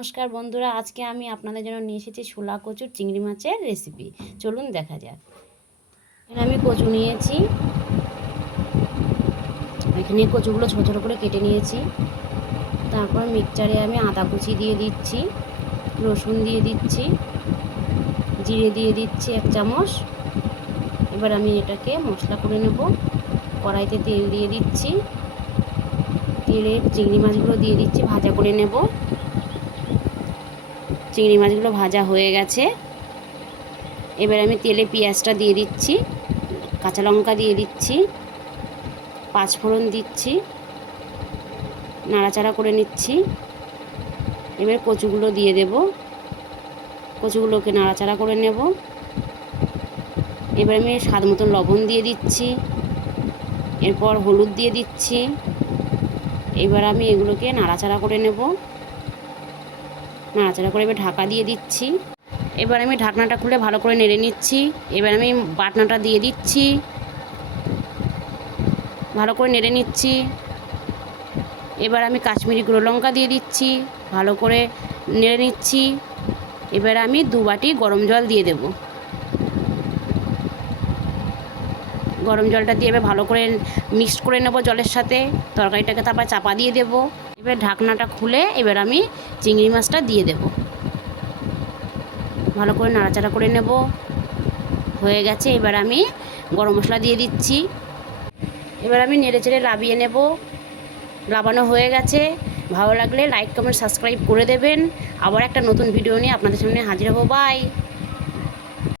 নমস্কার বন্ধুরা, আজকে আমি আপনাদের জন্য নিয়ে এসেছি শোলা কচুর চিংড়ি মাছের রেসিপি। চলুন দেখা যাক। এখানে আমি কচু নিয়েছি, এখানে কচুগুলো ছোটো ছোটো করে কেটে নিয়েছি। তারপর মিক্সচারে আমি আদা কুচি দিয়ে দিচ্ছি, রসুন দিয়ে দিচ্ছি, জিরে দিয়ে দিচ্ছি 1 চামচ। এবার আমি এটাকে মশলা করে নেব। কড়াইতে তেল দিয়ে দিচ্ছি, তেলে চিংড়ি মাছগুলো দিয়ে দিচ্ছি, ভাজা করে নেব। চিংড়ি মাছগুলো ভাজা হয়ে গেছে। এবার আমি তেলে পেঁয়াজটা দিয়ে দিচ্ছি, কাঁচা লঙ্কা দিয়ে দিচ্ছি, 5 ফোড়ন দিচ্ছি, নাড়াচাড়া করে নিচ্ছি। এবার কচুগুলো দিয়ে দেব, কচুগুলোকে নাড়াচাড়া করে নেব। এবার আমি স্বাদ মতন লবণ দিয়ে দিচ্ছি, এরপর হলুদ দিয়ে দিচ্ছি। এবার আমি এগুলোকে নাড়াচাড়া করে নেব, নাড়াচাড়া করে এবার ঢাকা দিয়ে দিচ্ছি। এবার আমি ঢাকনাটা খুলে ভালো করে নেড়ে নিচ্ছি। এবার আমি বাটনাটা দিয়ে দিচ্ছি, ভালো করে নেড়ে নিচ্ছি। এবার আমি কাশ্মীরি গুঁড়ো লঙ্কা দিয়ে দিচ্ছি, ভালো করে নেড়ে নিচ্ছি। এবার আমি 2 বাটি গরম জল দিয়ে দেব। গরম জলটা দিয়ে এবার ভালো করে মিক্সড করে নেব জলের সাথে। তরকারিটাকে তারপর চাপা দিয়ে দেব। এবার ঢাকনাটা খুলে এবার আমি চিংড়ি মাছটা দিয়ে দেব, ভালো করে নাড়াচাড়া করে নেব। হয়ে গেছে। এবার আমি গরম মশলা দিয়ে দিচ্ছি। এবার আমি নেড়ে চেড়ে লাবিয়ে নেব। লাবানো হয়ে গেছে। ভালো লাগলে লাইক কমেন্ট সাবস্ক্রাইব করে দেবেন। আবার একটা নতুন ভিডিও নিয়ে আপনাদের সামনে হাজির হব। বাই।